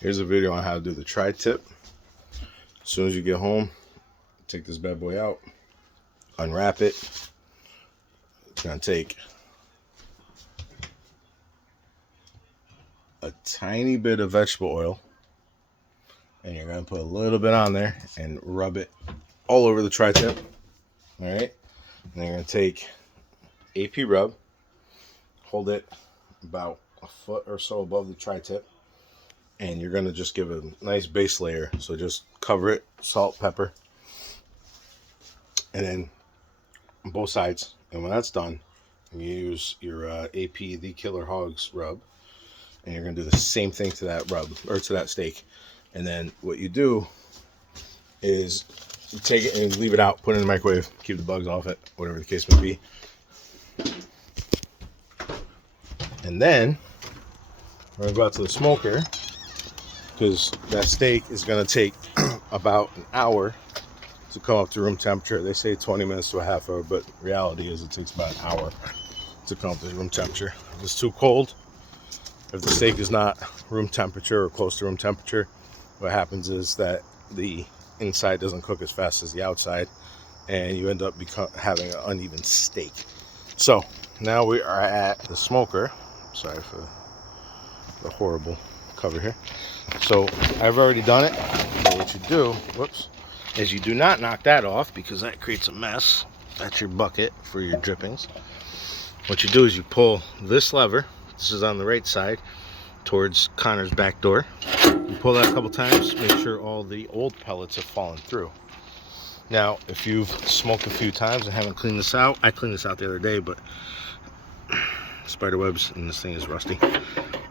Here's a video on how to do the tri-tip. As soon as you get home, take this bad boy out, unwrap it. It's gonna take a tiny bit of vegetable oil, and you're gonna put a little bit on there and rub it all over the tri-tip. All right, and then you're gonna take AP rub, hold it about a foot or so above the tri-tip, and you're gonna just give it a nice base layer. So just cover it, salt, pepper, and then on both sides. And when that's done, you use your AP The Killer Hogs rub, and you're gonna do the same thing to that rub or to that steak. And then what you do is you take it and leave it out, put it in the microwave, keep the bugs off it, whatever the case may be. And then we're gonna go out to the smoker, because that steak is gonna take about an hour to come up to room temperature. They say 20 minutes to a half hour, but reality is it takes about an hour to come up to room temperature. If it's too cold, if the steak is not room temperature or close to room temperature, what happens is that the inside doesn't cook as fast as the outside, and you end up having an uneven steak. So now we are at the smoker. Sorry for the horrible cover here. So I've already done it, but what you do, whoops, is you do not knock that off, because that creates a mess. That's your bucket for your drippings. What you do is you pull this lever. This is on the right side towards Connor's back door. You pull that a couple times, make sure all the old pellets have fallen through. Now, if you've smoked a few times and haven't cleaned this out, I cleaned this out the other day, but spider webs and this thing is rusty.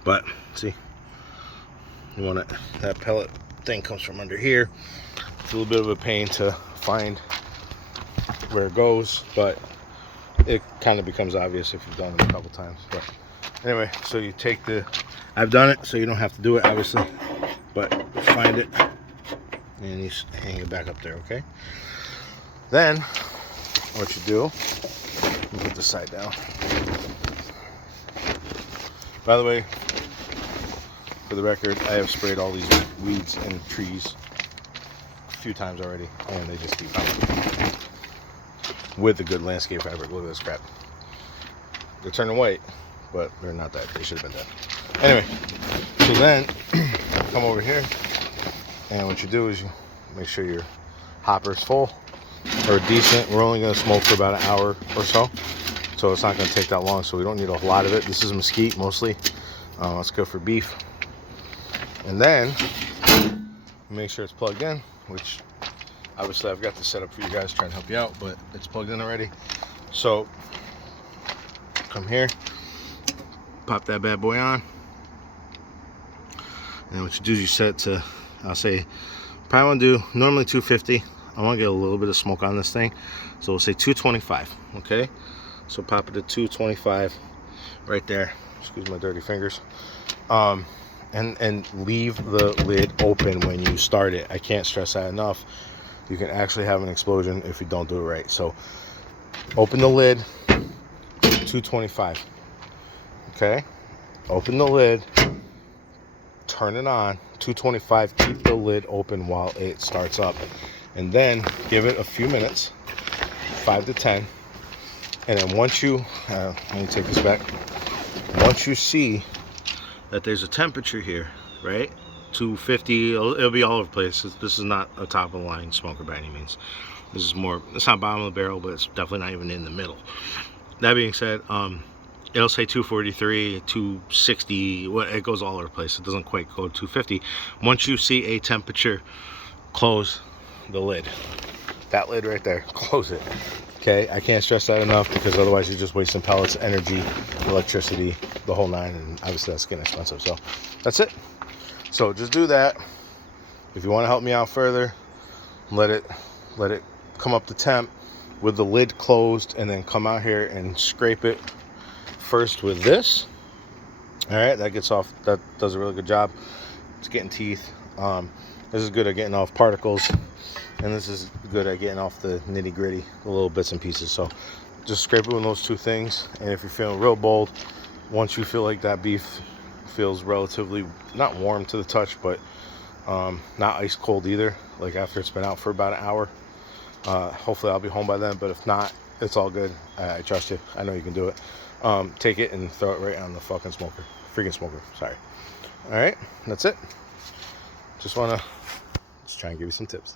But see, you want it, that pellet thing comes from under here. It's a little bit of a pain to find where it goes, but it kind of becomes obvious if you've done it a couple times. But anyway, so you take I've done it, so you don't have to do it, obviously, but find it and you hang it back up there, okay? Then what you do, you put this side down. By the way, for the record, I have sprayed all these weeds and trees a few times already, and they just keep coming with a good landscape fabric. Look at this crap. They're turning white, but they're not that. They should have been dead. Anyway, so then come over here, and what you do is you make sure your hopper is full or decent. We're only going to smoke for about an hour or so, so it's not going to take that long, so we don't need a lot of it. This is mesquite mostly. It's good for beef. And then make sure it's plugged in, which obviously I've got this set up for you guys, trying to help you out, but it's plugged in already. So come here, pop that bad boy on, and what you do is you set it to, I'll say, probably want to do normally 250. I want to get a little bit of smoke on this thing, so we'll say 225. Okay, so pop it to 225 right there. Excuse my dirty fingers. And leave the lid open when you start it. I can't stress that enough. You can actually have an explosion if you don't do it right. So open the lid, 225. Okay, open the lid, turn it on, 225. Keep the lid open while it starts up, and then give it a few minutes, 5 to 10. And then once you let me take this back. Once you see that there's a temperature here, right, 250, it'll be all over the place. This is not a top of the line smoker by any means. This is more, it's not bottom of the barrel, but it's definitely not even in the middle. That being said, it'll say 243, 260, it goes all over the place. It doesn't quite go 250. Once you see a temperature, close the lid. That lid right there, close it. Okay, I can't stress that enough, because otherwise you're just wasting pellets, energy, electricity, the whole nine, and obviously that's getting expensive. So that's it. So just do that. If you want to help me out further, let it come up to temp with the lid closed, and then come out here and scrape it first with this. All right, that gets off, that does a really good job. It's getting teeth. This is good at getting off particles, and this is good at getting off the nitty gritty, the little bits and pieces. So just scrape it with those two things. And if you're feeling real bold, once you feel like that beef Feels relatively not warm to the touch, but not ice cold either, like after it's been out for about an hour. Hopefully I'll be home by then, but if not, it's all good. I trust you. I know you can do it. Take it and throw it right on the fucking smoker. Freaking smoker, sorry. All right, that's it. Just want to try and give you some tips.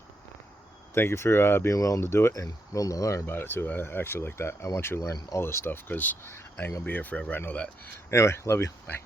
Thank you for being willing to do it and willing to learn about it too. I actually like that. I want you to learn all this stuff because I ain't gonna be here forever. I know that. Anyway, love you. Bye.